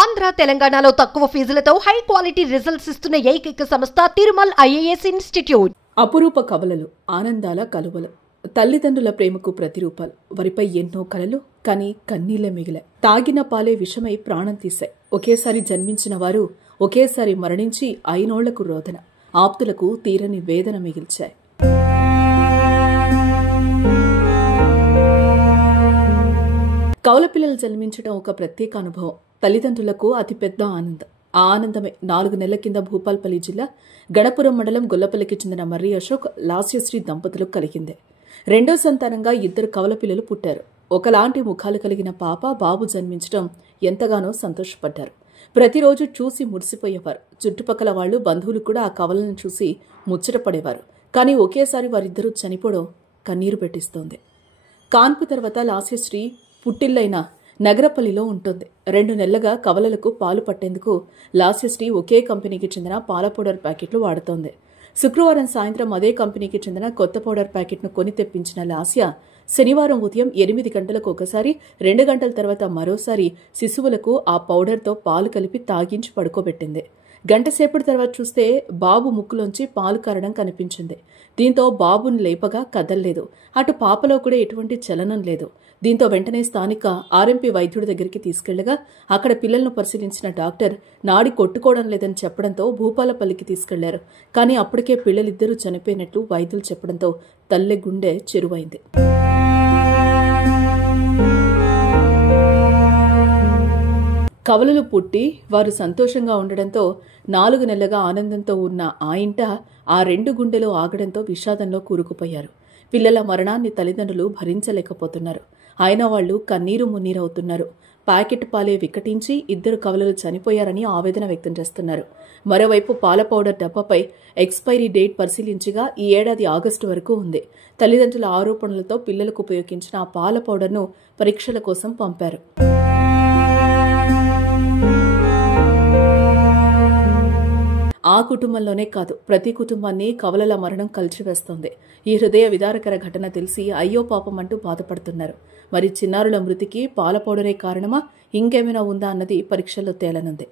ఆంధ్ర తెలంగాణలో తక్కువ ఫీజులతో high quality results ఇస్తున్న ఏకైక సంస్థ తిరుమల్ ఐఏఎస్ ఇన్స్టిట్యూట్. అపురూప కవలలు, ఆనందాల కలువలు, తల్లిదండ్రుల ప్రేమకు ప్రతిరూపాలు. వారిపై ఎన్నో కలలు, కానీ కన్నీళ్లే మిగిలాయి. తాగిన పాలే విషమై ప్రాణం తీశాయి. ఒకేసారి జన్మించిన వారు ఒకేసారి మరణించి 5 ఏళ్లకు రోదన, ఆప్తులకు తీరని వేదన మిగిల్చాయి. కవల పిల్లలు జన్మించడం ఒక ప్రత్యేక అనుభవం. తల్లిదండ్రులకు అతిపెద్ద ఆనందం. ఆ ఆనందమే 4 నెలల కింద భూపాల్పల్లి జిల్లా గణపురం మండలం గొల్లపల్లికి చెందిన మర్రి అశోక్, లాస్యశ్రీ దంపతులకు కలిగింది. రెండో సంతానంగా 2 కవల పిల్లలు పుట్టారు. ఒకలాంటి ముఖాలు కలిగిన పాప, బాబు జన్మించడం ఎంతగానో సంతోషపడ్డారు. ప్రతిరోజు చూసి మురిసిపోయేవారు. చుట్టుపక్కల వాళ్లు, బంధువులు కూడా ఆ కవలను చూసి ముచ్చటపడేవారు. కానీ ఒకేసారి వారిద్దరూ చనిపోవడం కన్నీరు పెట్టిస్తోంది. కాన్పు తర్వాత లాస్యశ్రీ పుట్టిల్లైన నగరపల్లిలో ఉంటుంది. 2 నెలలుగా కవలలకు పాలు పట్టేందుకు లాస్యశ్రీ ఒకే కంపెనీకి చెందిన పాల పౌడర్ ప్యాకెట్లు వాడుతోంది. శుక్రవారం సాయంత్రం అదే కంపెనీకి చెందిన కొత్త పౌడర్ ప్యాకెట్ను కొని తెప్పించిన లాస్య శనివారం ఉదయం 8 గంటలకు ఒకసారి, 2 గంటల తర్వాత మరోసారి శిశువులకు ఆ పౌడర్తో పాలు కలిపి తాగించి పడుకోబెట్టింది. గంటసేపటి తర్వాత చూస్తే బాబు ముక్కులోంచి పాలు కారడం కనిపించింది. దీంతో బాబుని లేపగా కదల్లేదు. అటు పాపలో కూడా ఎటువంటి చలనం లేదు. దీంతో వెంటనే స్థానిక ఆర్ఎంపీ వైద్యుడి దగ్గరికి తీసుకెళ్లగా అక్కడ పిల్లలను పరిశీలించిన డాక్టర్ నాడి కొట్టుకోవడం లేదని చెప్పడంతో భూపాలపల్లికి తీసుకెళ్లారు. కానీ అప్పటికే పిల్లలిద్దరూ చనిపోయినట్లు వైద్యులు చెప్పడంతో తల్లి గుండె చెరువైంది. కవలలు పుట్టి వారు సంతోషంగా ఉండడంతో 4 నెలలుగా ఆనందంతో ఉన్న ఆ ఇంట ఆ 2 గుండెలు ఆగడంతో విషాదంలో కూరుకుపోయారు. పిల్లల మరణాన్ని తల్లిదండ్రులు భరించలేకపోతున్నారు. అయినా వాళ్లు కన్నీరు మున్నీరవుతున్నారు. ప్యాకెట్ పాలే వికటించి 2 కవలలు చనిపోయారని ఆవేదన వ్యక్తం చేస్తున్నారు. మరోవైపు పాల పౌడర్ డబ్బాపై ఎక్స్పైరీ డేట్ పరిశీలించగా ఈ ఏడాది ఆగస్టు వరకు ఉంది. తల్లిదండ్రుల ఆరోపణలతో పిల్లలకు ఉపయోగించిన ఆ పాల పౌడర్ను పరీక్షల కోసం పంపారు. ఆ కుటుంబంలోనే కాదు, ప్రతి కుటుంబాన్ని కవలల మరణం కలిచివేస్తోంది. ఈ హృదయ విదారకర ఘటన తెలిసి అయ్యో పాపం అంటూ బాధపడుతున్నారు. మరి చిన్నారుల మృతికి పాల పౌడరే కారణమా, ఇంకేమైనా ఉందా అన్నది పరీక్షల్లో తేలనుంది.